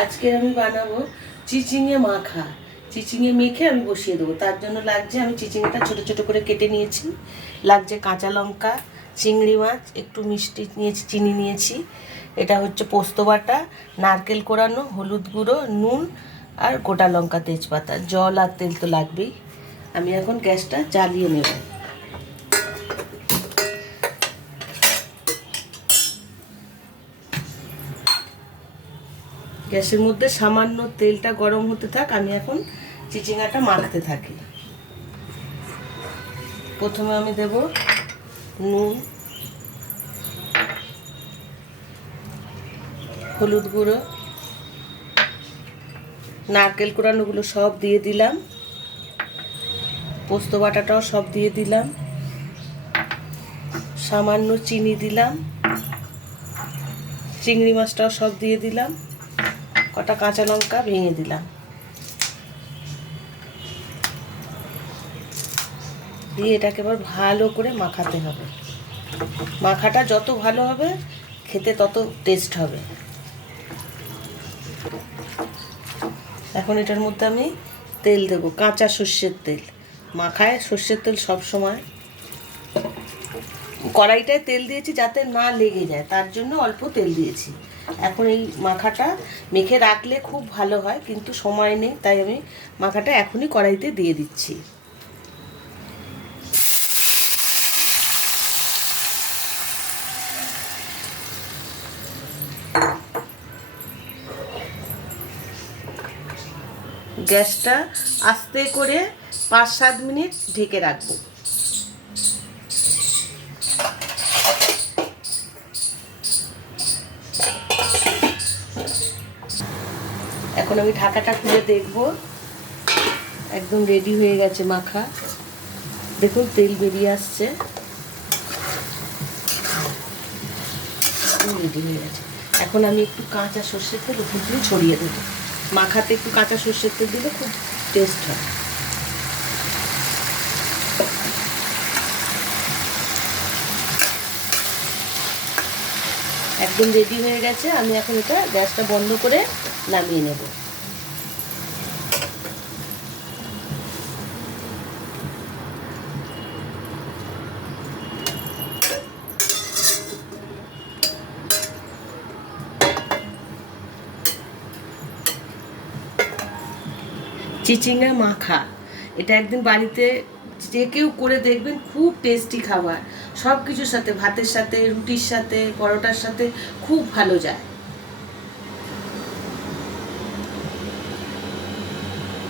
আজকে আমি বানাবো চিচিঙে মাখা। চিচিঙে মেখে আমি বসিয়ে দেবো। তার জন্য লাগছে আমি চিচিঙেটা ছোট ছোট করে কেটে নিয়েছি। লাগছে কাঁচা লঙ্কা, চিংড়ি মাছ, একটু মিষ্টি নিয়েছি, চিনি নিয়েছি। এটা হচ্ছে পোস্ত বাটা, নারকেল কোরানো, হলুদ গুঁড়ো, নুন আর গোটা লঙ্কা তেজপাতা। জল আর তেল তো লাগবেই। আমি এখন গ্যাসটা জ্বালিয়ে নেব। গ্যাসের মধ্যে সামান্য তেলটা গরম হতে থাক, আমি এখন চিচিঙ্গাটা মাখতে থাকি। প্রথমে আমি দেব নুন, হলুদ গুঁড়ো, নারকেল কোড়ানোগুলো সব দিয়ে দিলাম। পোস্ত বাটাটাও সব দিয়ে দিলাম। সামান্য চিনি দিলাম। চিংড়ি মাছটাও সব দিয়ে দিলাম। কটা কাঁচা লঙ্কা ভেঙে দিলাম। দিয়ে এটাকে এবার ভালো করে মাখাতে হবে। মাখাটা যত ভালো হবে, খেতে তত টেস্ট হবে। এখন এটার মধ্যে আমি তেল দেবো, কাঁচা সর্ষের তেল। মাখায় সর্ষের তেল সব সময় কড়াইটায় তেল দিয়েছি যাতে না লেগে যায়, তার জন্য অল্প তেল দিয়েছি। এখন এই মাখাটা মেখে রাখলে খুব ভালো হয়, কিন্তু সময় নেই, তাই আমি মাখাটা এখনই কড়াইতে দিয়ে দিচ্ছি। গ্যাসটা আস্তে করে পাঁচ সাত মিনিট ঢেকে রাখব। এখন আমি ঢাকাটা খুলে দেখব। একদম রেডি হয়ে গেছে মাখা। দেখুন, তেল বেরিয়ে আসছে। রেডি হয়ে গেছে। এখন আমি একটু কাঁচা সর্ষের তেল দিয়ে ছড়িয়ে দেবো। মাখাতে একটু কাঁচা সর্ষের তেল দিলে খুব টেস্ট হয়। একদম রেডি হয়ে গেছে। আমি এখন এটা গ্যাসটা বন্ধ করে নামিয়ে নেব। চিচিঙ্গা মাখা, এটা একদিন বাড়িতে যে কেউ করে দেখবেন, খুব টেস্টি খাবার। সব কিছুর সাথে, ভাতের সাথে, রুটির সাথে, পরোটার সাথে খুব ভালো যায়।